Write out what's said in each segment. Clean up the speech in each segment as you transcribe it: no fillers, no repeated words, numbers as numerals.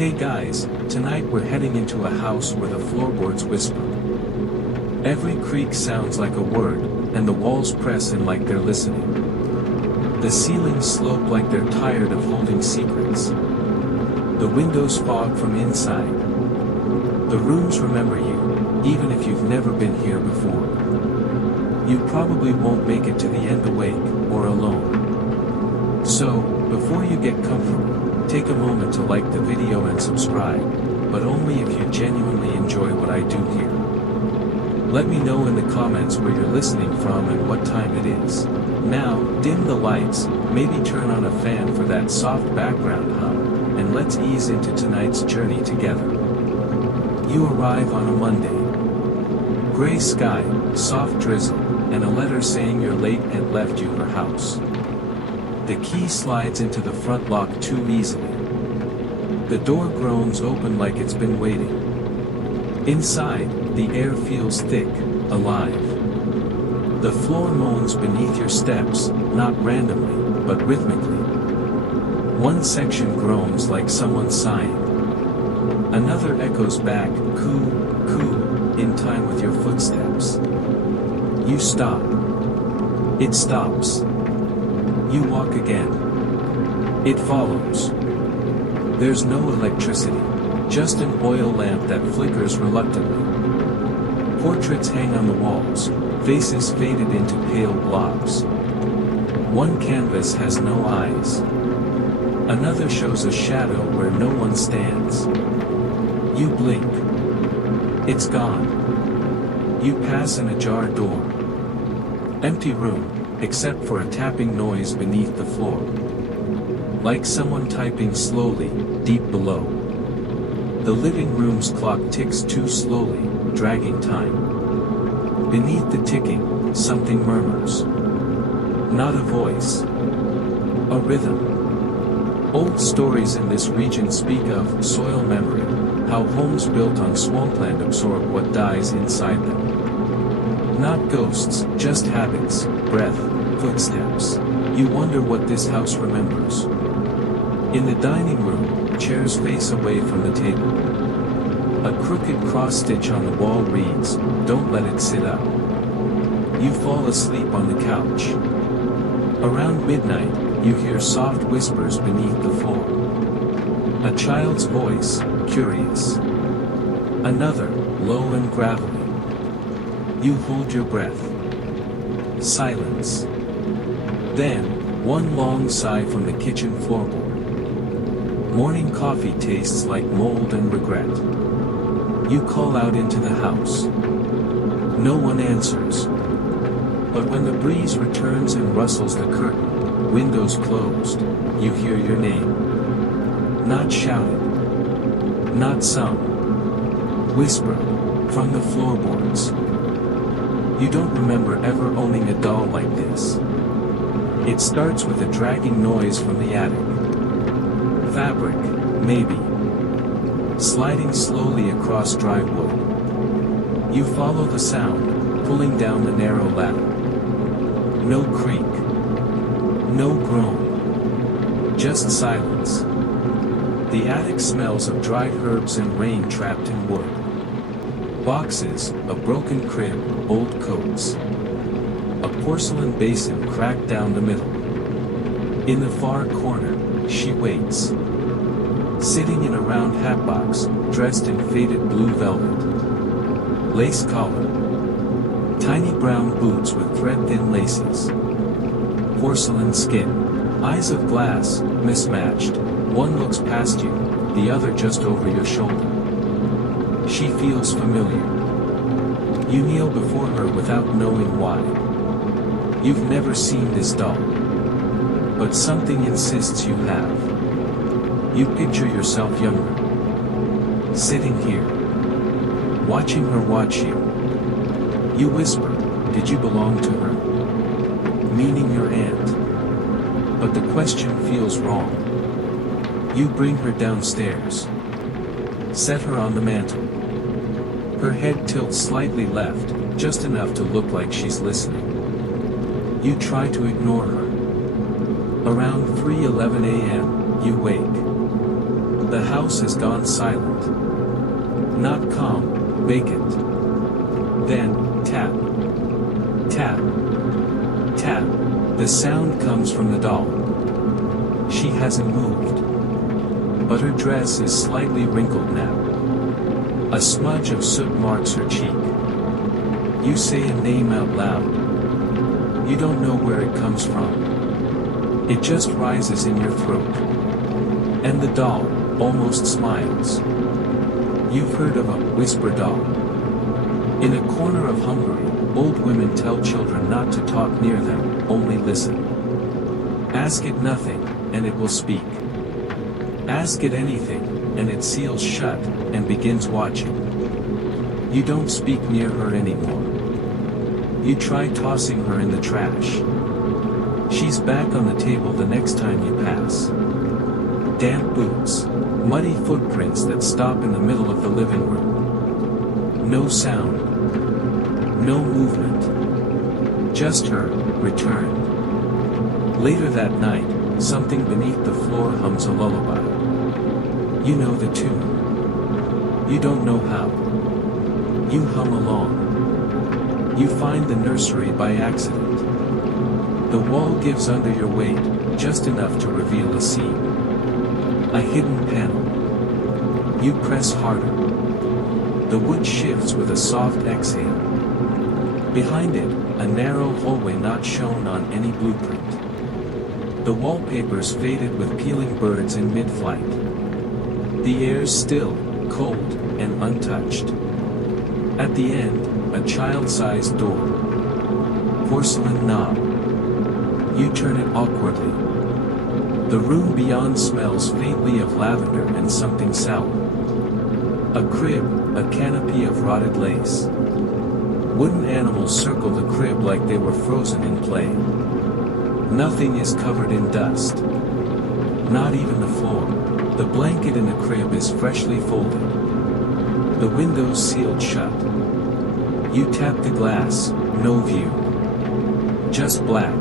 Hey guys, tonight we're heading into a house where the floorboards whisper. Every creak sounds like a word, and the walls press in like they're listening. The ceilings slope like they're tired of holding secrets. The windows fog from inside. The rooms remember you, even if you've never been here before. You probably won't make it to the end awake, or alone. So, before you get comfortable, take a moment to like the video and subscribe, but only if you genuinely enjoy what I do here. Let me know in the comments where you're listening from and what time it is. Now, dim the lights, maybe turn on a fan for that soft background hum, and let's ease into tonight's journey together. You arrive on a Monday. Gray sky, soft drizzle, and a letter saying you're late and left you her house. The key slides into the front lock too easily. The door groans open like it's been waiting. Inside, the air feels thick, alive. The floor moans beneath your steps, not randomly, but rhythmically. One section groans like someone sighing. Another echoes back, coo, coo, in time with your footsteps. You stop. It stops. You walk again. It follows. There's no electricity, just an oil lamp that flickers reluctantly. Portraits hang on the walls, faces faded into pale blobs. One canvas has no eyes. Another shows a shadow where no one stands. You blink. It's gone. You pass an ajar door. Empty room, except for a tapping noise beneath the floor. Like someone typing slowly, deep below. The living room's clock ticks too slowly, dragging time. Beneath the ticking, something murmurs. Not a voice. A rhythm. Old stories in this region speak of soil memory, how homes built on swampland absorb what dies inside them. Not ghosts, just habits, breath, footsteps. You wonder what this house remembers. In the dining room, chairs face away from the table. A crooked cross-stitch on the wall reads, "Don't let it sit up." You fall asleep on the couch. Around midnight, you hear soft whispers beneath the floor. A child's voice, curious. Another, low and gravelly. You hold your breath. Silence. Then, one long sigh from the kitchen floorboard. Morning coffee tastes like mold and regret. You call out into the house. No one answers. But when the breeze returns and rustles the curtain, windows closed, you hear your name. Not shouted. Not sung. Whispered, from the floorboards. You don't remember ever owning a doll like this. It starts with a dragging noise from the attic. Fabric, maybe. Sliding slowly across dry wood. You follow the sound, pulling down the narrow ladder. No creak. No groan. Just silence. The attic smells of dried herbs and rain trapped in wood. Boxes, a broken crib, old coats. A porcelain basin cracked down the middle. In the far corner, she waits. Sitting in a round hatbox, dressed in faded blue velvet. Lace collar. Tiny brown boots with thread-thin laces. Porcelain skin. Eyes of glass, mismatched. One looks past you, the other just over your shoulder. She feels familiar. You kneel before her without knowing why. You've never seen this doll. But something insists you have. You picture yourself younger. Sitting here. Watching her watch you. You whisper, did you belong to her? Meaning your aunt. But the question feels wrong. You bring her downstairs. Set her on the mantel. Her head tilts slightly left, just enough to look like she's listening. You try to ignore her. Around 3:11 a.m., you wake. The house has gone silent. Not calm, vacant. Then, tap. Tap. Tap. The sound comes from the doll. She hasn't moved. But her dress is slightly wrinkled now. A smudge of soot marks her cheek. You say a name out loud. You don't know where it comes from. It just rises in your throat. And the doll almost smiles. You've heard of a whisper doll. In a corner of Hungary, old women tell children not to talk near them, only listen. Ask it nothing, and it will speak. Ask it anything, and it seals shut, and begins watching. You don't speak near her anymore. You try tossing her in the trash. She's back on the table the next time you pass. Damp boots, muddy footprints that stop in the middle of the living room. No sound. No movement. Just her, returned. Later that night, something beneath the floor hums a lullaby. You know the tune. You don't know how. You hum along. You find the nursery by accident. The wall gives under your weight, just enough to reveal a seam. A hidden panel. You press harder. The wood shifts with a soft exhale. Behind it, a narrow hallway not shown on any blueprint. The wallpaper's faded with peeling birds in mid-flight. The air's still, cold, and untouched. At the end, a child-sized door. Porcelain knob. You turn it awkwardly. The room beyond smells faintly of lavender and something sour. A crib, a canopy of rotted lace. Wooden animals circle the crib like they were frozen in play. Nothing is covered in dust. Not even the floor. The blanket in the crib is freshly folded. The windows sealed shut. You tap the glass, no view. Just black.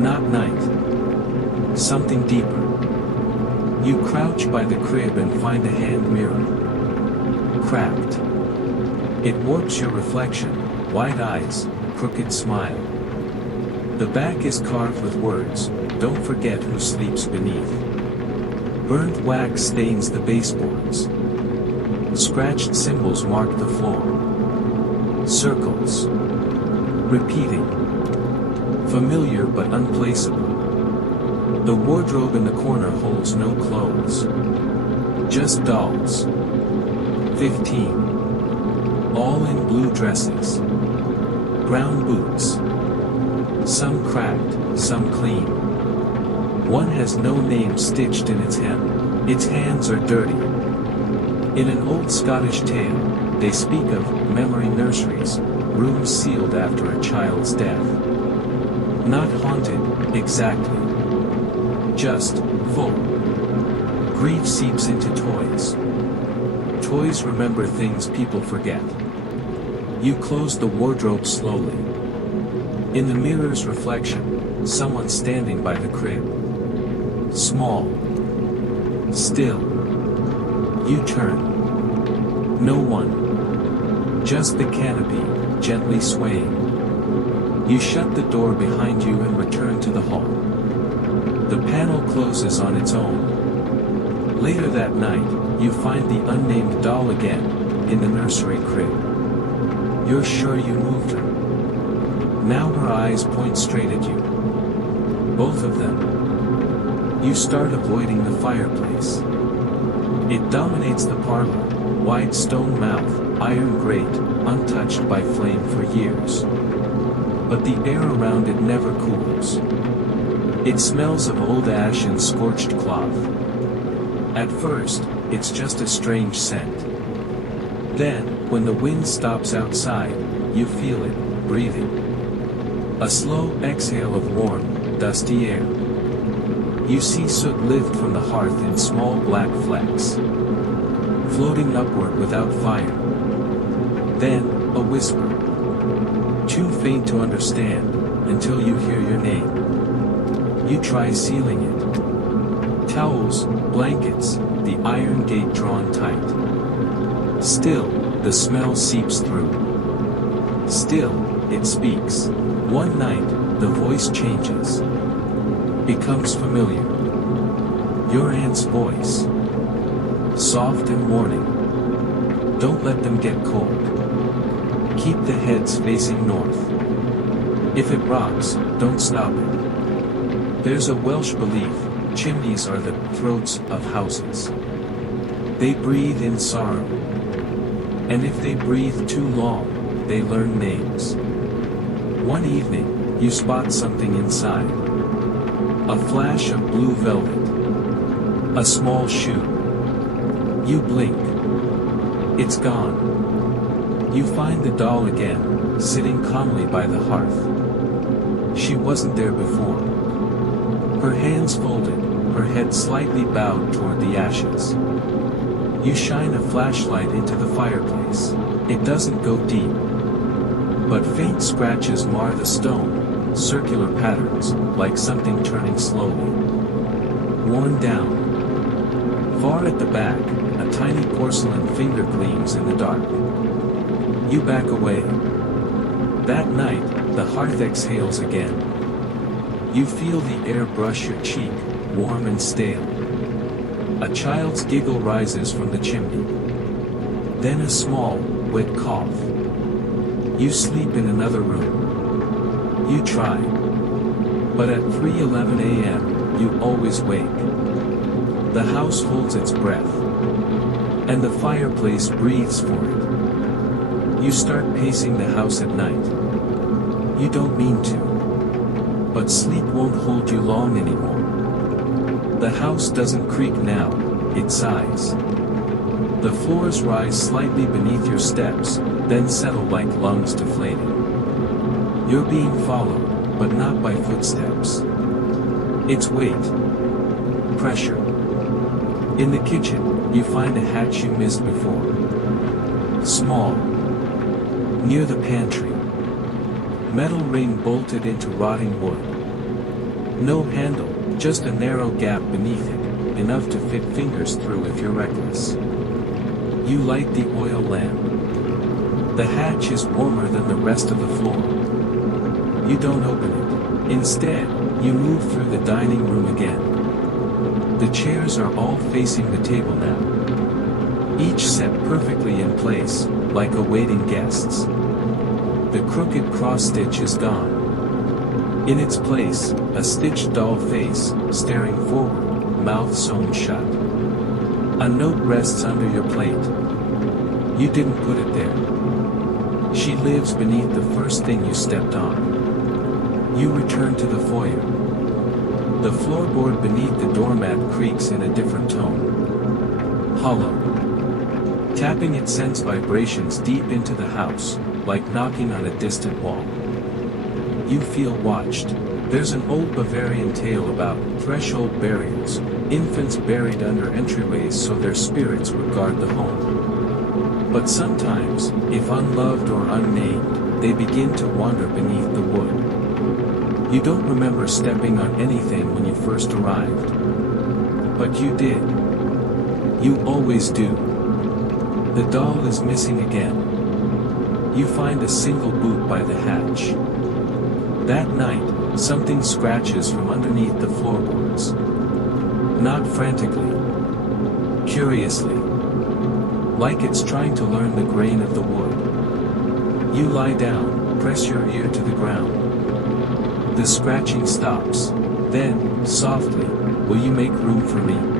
Not night. Something deeper. You crouch by the crib and find a hand mirror. Cracked. It warps your reflection, wide eyes, crooked smile. The back is carved with words, don't forget who sleeps beneath. Burnt wax stains the baseboards. Scratched symbols mark the floor. Circles. Repeating. Familiar but unplaceable. The wardrobe in the corner holds no clothes. Just dolls. 15. All in blue dresses. Brown boots. Some cracked, some clean. One has no name stitched in its hem. Its hands are dirty. In an old Scottish tale, they speak of memory nurseries, rooms sealed after a child's death. Not haunted, exactly. Just full. Grief seeps into toys. Toys remember things people forget. You close the wardrobe slowly. In the mirror's reflection, someone standing by the crib. Small. Still. You turn. No one. Just the canopy, gently swaying. You shut the door behind you and return to the hall. The panel closes on its own. Later that night, you find the unnamed doll again, in the nursery crib. You're sure you moved her. Now her eyes point straight at you. Both of them. You start avoiding the fireplace. It dominates the parlor, wide stone mouth, iron grate, untouched by flame for years. But the air around it never cools. It smells of old ash and scorched cloth. At first, it's just a strange scent. Then, when the wind stops outside, you feel it, breathing. A slow exhale of warm, dusty air. You see soot lift from the hearth in small black flecks. Floating upward without fire. Then, a whisper. Too faint to understand, until you hear your name. You try sealing it. Towels, blankets, the iron gate drawn tight. Still, the smell seeps through. Still, it speaks. One night, the voice changes. Becomes familiar. Your aunt's voice. Soft and warning. Don't let them get cold. Keep the heads facing north. If it rocks, don't stop it. There's a Welsh belief, chimneys are the throats of houses. They breathe in sorrow. And if they breathe too long, they learn names. One evening, you spot something inside. A flash of blue velvet. A small shoe. You blink. It's gone. You find the doll again, sitting calmly by the hearth. She wasn't there before. Her hands folded, her head slightly bowed toward the ashes. You shine a flashlight into the fireplace. It doesn't go deep. But faint scratches mar the stone, circular patterns, like something turning slowly. Worn down. Far at the back, a tiny porcelain finger gleams in the dark. You back away. That night, the hearth exhales again. You feel the air brush your cheek, warm and stale. A child's giggle rises from the chimney. Then a small, wet cough. You sleep in another room. You try. But at 3:11 a.m., you always wake. The house holds its breath. And the fireplace breathes for it. You start pacing the house at night. You don't mean to. But sleep won't hold you long anymore. The house doesn't creak now, it sighs. The floors rise slightly beneath your steps, then settle like lungs deflating. You're being followed, but not by footsteps. It's weight. Pressure. In the kitchen, you find a hatch you missed before. Small. Near the pantry. Metal ring bolted into rotting wood. No handle, just a narrow gap beneath it, enough to fit fingers through if you're reckless. You light the oil lamp. The hatch is warmer than the rest of the floor. You don't open it. Instead, you move through the dining room again. The chairs are all facing the table now. Each set perfectly in place, like awaiting guests. The crooked cross-stitch is gone. In its place, a stitched doll face, staring forward, mouth sewn shut. A note rests under your plate. You didn't put it there. She lives beneath the first thing you stepped on. You return to the foyer. The floorboard beneath the doormat creaks in a different tone. Hollow. Tapping it sends vibrations deep into the house, like knocking on a distant wall. You feel watched. There's an old Bavarian tale about threshold burials, infants buried under entryways so their spirits would guard the home. But sometimes, if unloved or unnamed, they begin to wander beneath the wood. You don't remember stepping on anything when you first arrived. But you did. You always do. The doll is missing again. You find a single boot by the hatch. That night, something scratches from underneath the floorboards. Not frantically. Curiously. Like it's trying to learn the grain of the wood. You lie down, press your ear to the ground. The scratching stops. Then, softly, will you make room for me?